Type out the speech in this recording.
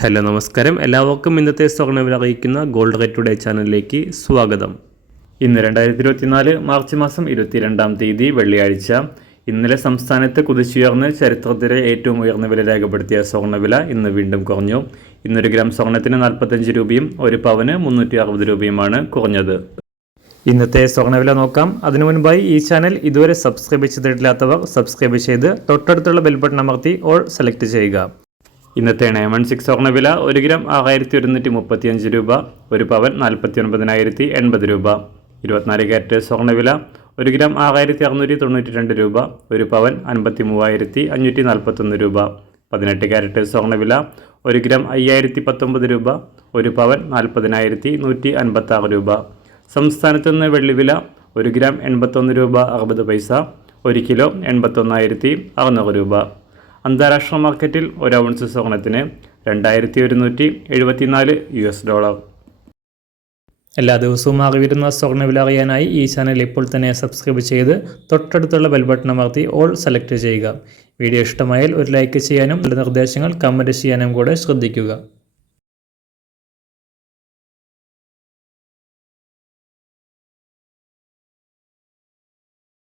Hello നമസ്കാരം, എല്ലാവർക്കും ഇന്നത്തെ സ്വർണ്ണവില അറിയിക്കുന്ന ഗോൾഡ് റേറ്റ് ടുഡേ ചാനലിലേക്ക് സ്വാഗതം. ഇന്ന് 2024 മാർച്ച് മാസം 22-ാം തീയതി വെള്ളിയാഴ്ച. ഇന്നലെ സംസ്ഥാനത്ത് കുതിച്ചുയർന്ന് ചരിത്രത്തിലെ ഏറ്റവും ഉയർന്ന വില രേഖപ്പെടുത്തിയ സ്വർണ്ണവില ഇന്ന് വീണ്ടും കുറഞ്ഞു. ഇന്നൊരു ഗ്രാം സ്വർണ്ണത്തിന് 45 രൂപയും ഒരു പവന് 360 രൂപയുമാണ് കുറഞ്ഞത്. ഇന്നത്തെ സ്വർണ്ണവില നോക്കാം. അതിനു മുൻപായി ഈ ചാനൽ ഇതുവരെ സബ്സ്ക്രൈബ് ചെയ്തിട്ടില്ലാത്തവർ സബ്സ്ക്രൈബ് ചെയ്ത് തൊട്ടടുത്തുള്ള ബെൽ ബട്ടൺ അമർത്തി ഓൾ സെലക്ട് ചെയ്യുക. ഇന്നത്തെ 916 സ്വർണ്ണവില 1 ഗ്രാം 6135 രൂപ, ഒരു പവൻ 49,080 രൂപ. 24 ക്യാരറ്റ് സ്വർണ്ണവില 1 ഗ്രാം 6692 രൂപ, ഒരു പവൻ 53,541 രൂപ. 18 ക്യാരറ്റ് സ്വർണ്ണവില 1 ഗ്രാം 5019 രൂപ, ഒരു പവൻ 40,156 രൂപ. സംസ്ഥാനത്ത് നിന്ന് വെള്ളിവില 1 ഗ്രാം 81 രൂപ 60 പൈസ, 1 കിലോ 81,600 രൂപ. അന്താരാഷ്ട്ര മാർക്കറ്റിൽ ഒരു ഔൺസ് സ്വർണത്തിന് $2,174. എല്ലാ ദിവസവും അറിവിരുന്ന സ്വർണ്ണവില അറിയാനായി ഈ ചാനൽ ഇപ്പോൾ തന്നെ സബ്സ്ക്രൈബ് ചെയ്ത് തൊട്ടടുത്തുള്ള ബെൽ ബട്ടൺ അമർത്തി ഓൾ സെലക്ട് ചെയ്യുക. വീഡിയോ ഇഷ്ടമായാൽ ഒരു ലൈക്ക് ചെയ്യാനും നല്ല നിർദ്ദേശങ്ങൾ കമൻറ്റ് ചെയ്യാനും കൂടെ ശ്രദ്ധിക്കുക.